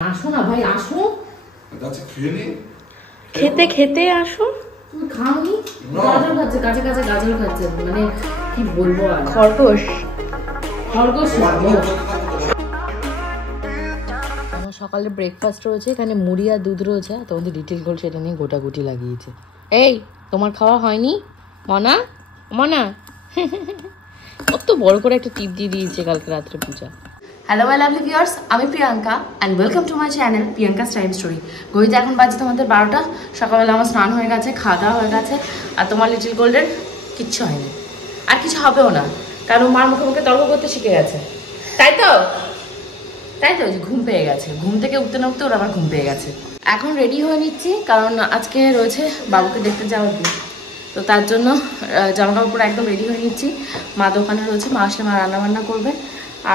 আসো না ভাই আসো। আচ্ছা খেয়ে নি। খেতে খেতে আসো। তুমি খাওনি? গাজর খাচ্ছে, কাছে কাছে গাজর খাচ্ছে, মানে কি বলবো আর। খরগোশ খরগোশ। আমার সকালে ব্রেকফাস্ট রয়েছে, এখানে মুড়ি আর দুধ রয়েছে, তোমাদের লিটিল গোল্ড সেটা নিয়ে গোটাগুটি লাগিয়েছে। এই তোমার খাওয়া হয়নি মনা? মনা কত বড় করে একটা টিপ দিয়ে দিয়েছে কালকে রাত্রে পূজা। হ্যালো মাই লাভলি ভিউয়ার্স, আমি Priyanka and welcome to my channel Priyanka's time story. ঘড়িতে এখন বাজে তোমাদের 12টা। সকালবেলা আমার স্নান হয়ে গেছে, খাওয়া দাওয়া হয়ে গেছে, আর তোমার লিটিল গোল্ডের কিচ্ছু হয়নি, আর কিছু হবেও না, কারণ মার মুখে মুখে তর্ক করতে শিখে গেছে। তাই তো যে ঘুম পেয়ে গেছে, ঘুম থেকে উঠতে না উঠতে ওর আবার ঘুম পেয়ে গেছে। এখন রেডি হয়ে নিচ্ছি, কারণ আজকে রয়েছে বাবুকে দেখতে যাওয়ার দিন, তো তার জন্য জামা কাপড় পরে একদম রেডি হয়ে নিচ্ছি। মা দোকানে রয়েছে, মা আসলে মা রান্নাবান্না করবে,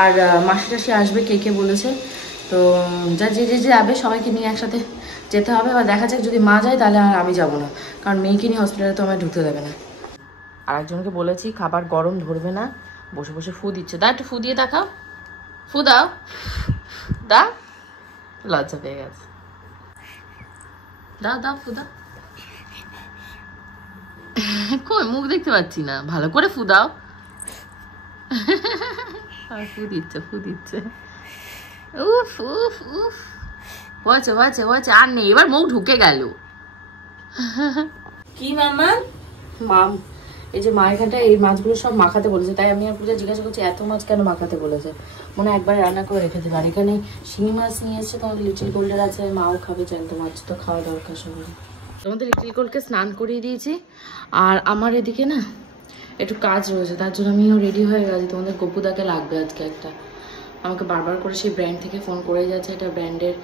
আর মাসি টাসি আসবে, কে বলেছে, তো যা যে যাবে সবাইকে নিয়ে একসাথে যেতে হবে। এবার দেখা যাক, যদি মা যায় তাহলে আর আমি যাবো না, কারণ মেয়েকে নিয়ে হসপিটালে তো আমায় ঢুকতে দেবে না। আর একজনকে বলেছি খাবার গরম ধরবে না, বসে বসে ফু দিচ্ছে। দা একটু ফু দিয়ে দেখাও, ফু দাও, দা লজ্জা পেয়ে গেছে, দাও দাও ফু দাও। কই মুখ দেখতে পাচ্ছি না, ভালো করে ফু দাও। ফু দিচ্ছে উফ উফ উফ, হয়েছে আর নেই, এবার মুখ ঢুকে গেল। কি মামা? মাম এই যে মা এখানটা এই মাছগুলো সব মাখাতে বলেছে, তাই আমি আর পূজা জিজ্ঞাসা করছি এত মাছ কেন মাখাতে বলেছে। মনে হয় একবার রান্না করে রেখে দেবে। আর এখানে শিঙি মাছ নিয়ে এসছে, তোমাদের লিটিল গোল্ডের আছে, মাও খাবে, জ্যান্ত মাছ তো খাওয়া দরকার সবাই। তোমাদের লিটিল গোল্ডকে স্নান করিয়ে দিয়েছি, আর আমার এদিকে না একটু কাজ রয়েছে, তার জন্য আমিও রেডি হয়ে গেছি। তোমাদের গপুদাকে লাগবে আজকে একটা, আমাকে বারবার করে সেই ব্র্যান্ড থেকে ফোন করে যাচ্ছে এটা ব্র্যান্ডের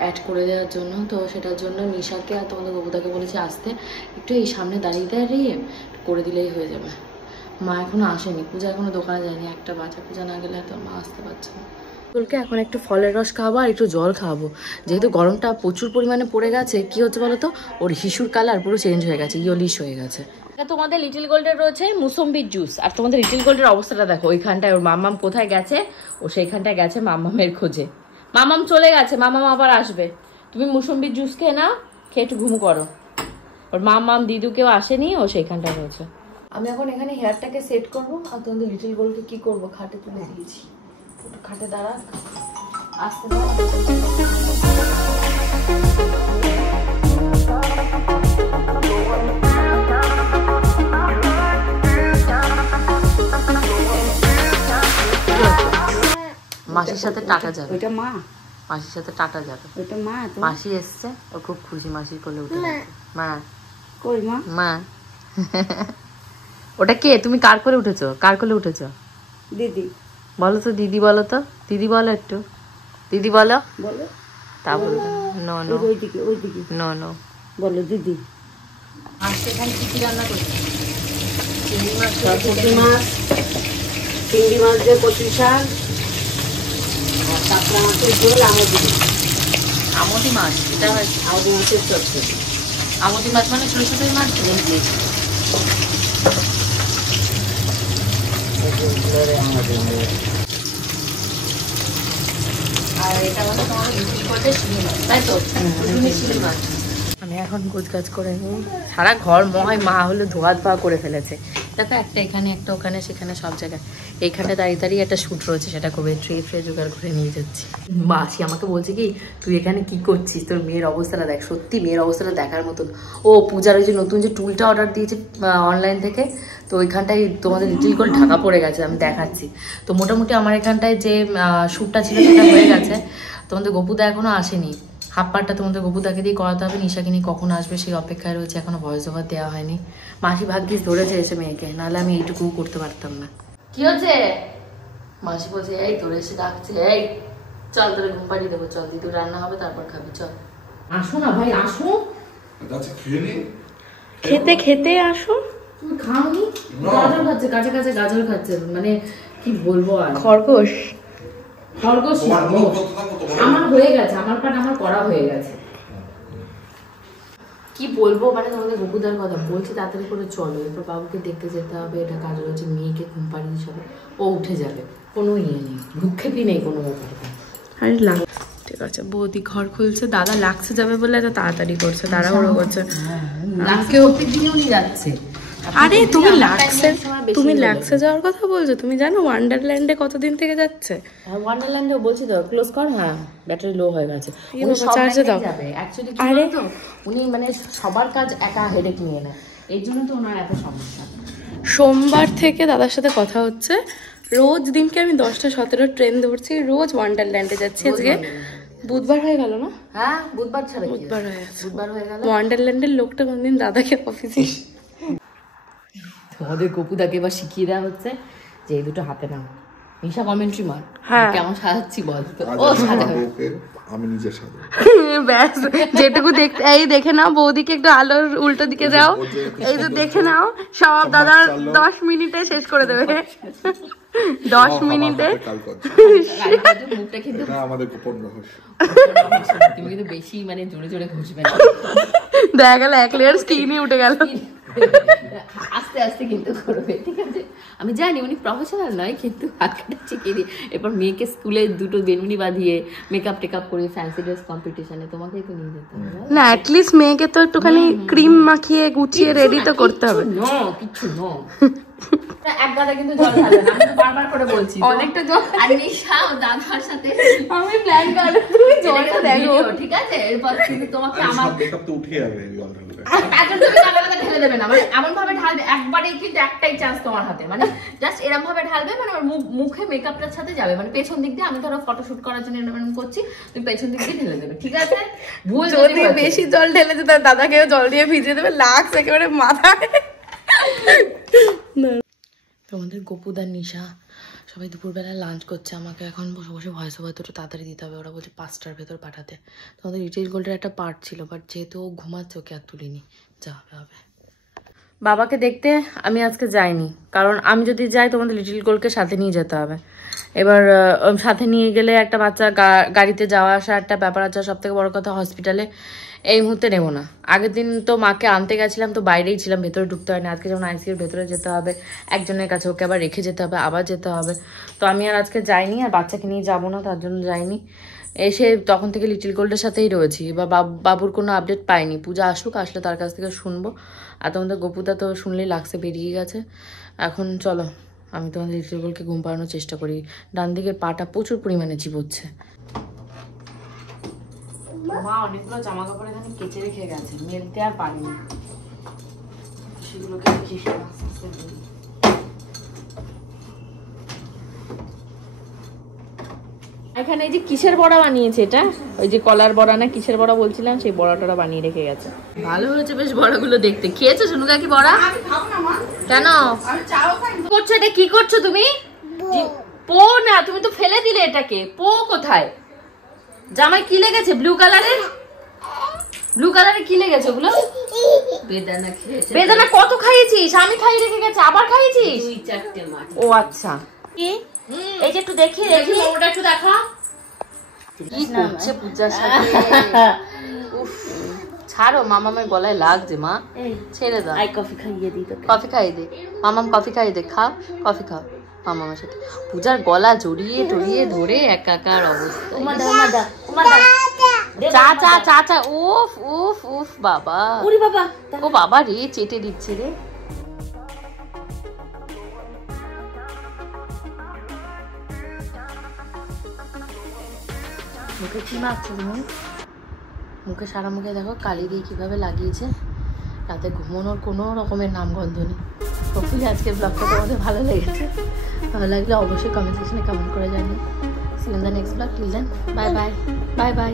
অ্যাড করে দেওয়ার জন্য, তো সেটার জন্য নিশাকে আর তোমাদের গপুদাকে বলেছি আসতে, একটু এই সামনে দাঁড়িয়ে করে দিলেই হয়ে যাবে। মা এখনো আসেনি, পূজা এখনো দোকানে যায়নি, একটা বাচ্চা পূজা না গেলে তো মা আসতে পারছে না। ফুলকে এখন একটু ফলের রস খাওয়াবো আর একটু জল খাওয়াবো, যেহেতু গরমটা প্রচুর পরিমাণে পড়ে গেছে। কি হচ্ছে বলো তো, ওর হিসুর কালার পুরো চেঞ্জ হয়ে গেছে, ইয়লিশ হয়ে গেছে। তোমাদের লিটিল গোল্ডের রয়েছে মুসম্বির জুস, আর তোমাদের লিটিল গোল্ডের অবস্থাটা দেখো, ওইখানটায় ওর মাম্মাম কোথায় গেছে, ও সেইখানটায় গেছে মাম্মামের খোঁজে। মাম্মাম চলে গেছে, মাম্মাম আবার আসবে। তুমি মুসম্বির জুস খেয়ে নাও, খেয়ে একটু ঘুম করো। ওর মাম্মাম দিদু কেউ আসেনি, ও সেইখানটায় রয়েছে। আমি এখন এখানে হেয়ারটাকে সেট করবো, আর তোমাদের লিটিল গোল্ডকে কি করবো, খাটে তুলে দিয়েছি, একটু খাটে দাঁড়া আসতে দাও। মাসির সাথে টাটা যাবে, ওইটা মা, মাসির সাথে টাটা যাবে, ওইটা মা। মাসি এসছে, ও খুব খুশি, মাসির কোলে উঠে মা। কই মা? মা ওটা কে? তুমি কার কোলে উঠেছো? কার কোলে উঠেছো? দিদি। বলো তো দিদি, বলো তো দিদি, বলো একটু দিদি বলো, বলো। তা বলবে নো নো, ওইদিকে নো নো, বলো দিদি। আজকে এখানে কি কি রান্না করছি? চিংড়ি মাছ, চিংড়ি মাছ দিয়ে কচি শাক, কাঁকড়া মাছের ঝোল, আমদি মাছ, এটা হয়েছে আমদি মাছের চচ্চড়ি। আমদি মাছ মানে ছোট ছোট মাছ ধরে দিয়েছি। আর এটা হলো তোমার লিটিল গোল্ডের শিঙি মাছ, তাই তো? শিঙি মাছ আমি এখন গোছগাছ করে নিই, সারা ঘর ময় মা হলো ধোয়া করে ফেলেছে। দেখো একটা এখানে, একটা ওখানে, সেখানে, সব জায়গায়। এইখানে দাঁড়িয়ে একটা শ্যুট রয়েছে, সেটা করবে, ট্রে জোগাড় করে নিয়ে যাচ্ছি। মাসি আমাকে বলছে কি, তুই এখানে কি করছিস, তোর মেয়ের অবস্থাটা দেখ। সত্যি মেয়ের অবস্থাটা দেখার মতন। ও পূজার ওই যে নতুন যে টুলটা অর্ডার দিয়েছে অনলাইন থেকে, তো ওইখানটায় তোমাদের লিটিল গোল্ড ঢাকা পড়ে গেছে, আমি দেখাচ্ছি। তো মোটামুটি আমার এখানটায় যে শ্যুটটা ছিল সেটা হয়ে গেছে। তোমাদের গপুদা এখনো আসেনি, হাফ পার্টটা তোমাদের গপুদাকে দিয়ে করাতে হবে। নিশাকে নিয়ে কখন আসবে সেই অপেক্ষায় রয়েছে, এখনো ভয়েস ওভার দেওয়া হয়নি। মাসি ভাগ্যিস ধরেছে এসে মেয়েকে, নাহলে আমি এইটুকু করতে পারতাম না। কি হচ্ছে? মাসি বলছে এই তোর এসে ডাকছে, এই চল তোরে ঘুম পাড়িয়ে দেবো, চল দিদু রান্না হবে তারপর খাবি, চল। আসো না ভাই আসো। আচ্ছা খেয়ে নি। খেতে খেতে আসো। তুমি খাওনি? গাজর খাচ্ছে, কাছে কাছে গাজর খাচ্ছে, মানে কি বলবো আর। খরগোশ আমার হয়ে গেছে, আমার পাট আমার করা হয়ে গেছে। কি বলবো, মানে তোমাদের গপুদার কথা বলছি, তাড়াতাড়ি করে চলো, এরপর বাবুকে দেখতে যেতে হবে, এটা কাজ রয়েছে, মেয়েকে ঘুম পাড়িয়ে দিতে হবে, ও উঠে যাবে, কোনো ইয়ে নেই, ভূক্ষেপই নেই কোনো ব্যাপারে। ঠিক আছে, বৌদি ঘর খুলছে, দাদা লাগছে যাবে বলে এত তাড়াতাড়ি করছে, তাড়াহুড়ো করছে। আরে তুমি লাগছে যাওয়ার কথা বলছো, তুমি জানো ওয়ান্ডারল্যান্ডে কতদিন থেকে যাচ্ছে? ওয়ান্ডারল্যান্ডে বলছি তো ক্লোজ কর। হ্যাঁ, ব্যাটারি লো হয়ে গেছে। চার্জে দাও। অ্যাকচুয়ালি কি বলতো, উনি মানে সবার কাজ একা হেডেক নিয়ে নেয়, এই জন্য তো ওনার এত সমস্যা। সোমবার থেকে দাদার সাথে কথা হচ্ছে, রোজ দিনকে আমি 10:17 ট্রেন ধরছি, রোজ ওয়ান্ডারল্যান্ডে যাচ্ছি। আজকে বুধবার হয়ে গেল না? হ্যাঁ, বুধবার ছাড়া বুধবার হয়ে গেছে। বুধবার হয়ে গেল। ওয়ান্ডারল্যান্ডের লোকটা কোনদিন দাদাকে অফিসে তোমাদের গপুদাকে এবার শিখিয়ে দেওয়া হচ্ছে যে এই দুটো হাতে নাও। নিশা কমেন্ট্রি মার, হ্যাঁ কেমন সাজাচ্ছি বল তো। ও সাজাবে, আমি নিজে সাজাবো। ব্যাস, যেটুকু দেখতে, এই দেখে নাও বৌদিকে একটু আলোর উল্টো দিকে যাও, এই তো দেখে নাও সব দাদা 10 মিনিটে শেষ করে দেবে। 10 মিনিটে মুখটা কিন্তু আমাদের গোপন রহস্য। তুমি কিন্তু বেশি মানে জোরে জোরে ঘুষবে না, দেখা গেল 1 লেয়ার স্কিনই উঠে গেল। আস্তে আস্তে কিন্তু করবে, ঠিক আছে? আমি জানি উনি প্রফেশনাল নয়, কিন্তু হাতটা শিখিয়ে দিই। এরপর মেয়েকে স্কুলে দুটো বেলুনি বাঁধিয়ে মেকআপ টেকআপ করে ফ্যান্সি ড্রেস কম্পিটিশনে তোমাকেই তো নিয়ে যেতে হবে না, অ্যাটলিস্ট মেয়েকে তো একটুখানি ক্রিম মাখিয়ে গুছিয়ে রেডি তো করতে হবে। কিছু নো এক গাদা কিন্তু জল ঢালবে না, আমি তো বারবার করে বলছি অনেকটা জল। আর নিশা ও দাদার সাথে আমি প্ল্যান করে তুমি জলটা দেখো, ঠিক আছে? এরপর কিন্তু তোমাকে আমার মেকআপ তো উঠে যাবে জল ঢাললে। এখন তুমি গাদা গাদা ঢেলে দেবে না, মানে এমন ভাবে ঢালবে, একবারেই কিন্তু একটাই চান্স তোমার হাতে, মানে জাস্ট এরকম ভাবে ঢালবে, মানে ওর মুখে মেকআপটার সাথে যাবে, মানে পেছন দিক দিয়ে। আমি ধরো ফটোশুট করার জন্য এরকম করছি, তুমি পেছন দিক দিয়ে ঢেলে দেবে, ঠিক আছে? ভুল যদি বেশি জল ঢেলে দিতে দাদাকেও জল দিয়ে ভিজিয়ে দেবে, লাক্স একেবারে মাথায়। তোমাদের গপুদার নিশা সবাই দুপুরবেলা লাঞ্চ করছে, আমাকে এখন বসে বসে ভয়েস ওভার দুটো তাড়াতাড়ি দিতে হবে। ওরা বলছে 5টার ভেতর পাঠাতে। তোমাদের রিটেল গোল্ডের একটা পার্ট ছিল, বাট যেহেতু ও ঘুমাচ্ছে ওকে আর তুলিনি, যা হবে। বাবাকে দেখতে আমি আজকে যাইনি, কারণ আমি যদি যাই তোমাদের লিটিল গোল্ডকে সাথে নিয়ে যেতে হবে। এবার সাথে নিয়ে গেলে একটা বাচ্চা গাড়িতে যাওয়া আসা একটা ব্যাপার আছে, সব থেকে বড় কথা হসপিটালে এই মুহূর্তে নেবো না। আগের দিন তো মাকে আনতে গেছিলাম, তো বাইরেই ছিলাম, ভেতরে ঢুকতে হয়নি। আজকে যেমন আইসিইউর ভেতরে যেতে হবে একজনের কাছে, ওকে আবার রেখে যেতে হবে, আবার যেতে হবে। তো আমি আর আজকে যাইনি, আর বাচ্চাকে নিয়ে যাবো না, তার জন্য যাইনি। এসে তখন থেকে লিটিল গোল্ডের সাথেই রয়েছি, বা বাবুর কোনো আপডেট পাইনি। পূজা আসুক, আসলে তার কাছ থেকে শুনবো। আর তোমাদের গপুদা তো শুনলেই লাগছে বেরিয়ে গেছে। এখন চলো আমি তোমাদের লিটিল গোল্ডকে ঘুম পাড়ানোর চেষ্টা করি। ডান দিকের পাটা প্রচুর পরিমাণে চিবোচ্ছে। মা অনেকগুলো জামা কাপড় এখানে কেচে রেখে গেছে, মেলতে আর পারিনি, সেগুলোকে এখানে এই যে কিসের বড়া বানিয়েছে, এটা ওই যে কলার বড়া না কিসের বড়া বলছিলাম, সেই বড়াটা বানিয়ে রেখে গেছে। ভালো হয়েছে বেশ বড়াগুলো দেখতে। খেয়েছো সোনু কাকি বড়া? কেন করছো এটা? কি করছো তুমি? পো না, তুমি তো ফেলে দিলে এটাকে। পো কোথায়? জামাই কি লেগেছে? ব্লু কালারের? ব্লু কালারের কি লেগেছে ওগুলো? বেদানা খেয়েছে। বেদানা কত খাইয়েছিস? আমি খাইয়ে রেখে গেছে, আবার খাইয়েছিস? 2-4টে মাছ। ও আচ্ছা, কি এই যে একটু দেখি ওটা একটু দেখা। কি করছে পূজার সাথে? উফ, ছাড়ো, মামামের গলায় লাগছে। মা ছেড়ে দাও। আই কফি খাইয়ে দিই তোকে। কফি খাইয়ে দে মামাম, কফি খাইয়ে দে। খাও কফি খাও মামামের সাথে। পূজার গলা জড়িয়ে টড়িয়ে ধরে একাকার অবস্থা। চা চা চা চা। উফ উফ উফ বাবা, ওরে বাবা, ও বাবা রে, চেটে দিচ্ছে রে। মুখে কি মাখছো তুমি? মুখে সারা মুখে দেখো কালি দিয়ে কিভাবে লাগিয়েছে। রাতে ঘুমানোর কোনো রকমের নামগন্ধ নেই। হোপফুলি আজকের ব্লগটা তোমাদের ভালো লেগেছে। ভালো লাগলে অবশ্যই কমেন্ট সেকশনে কমেন্ট করে জানিও। See you in the next blog. Till then bye bye bye by.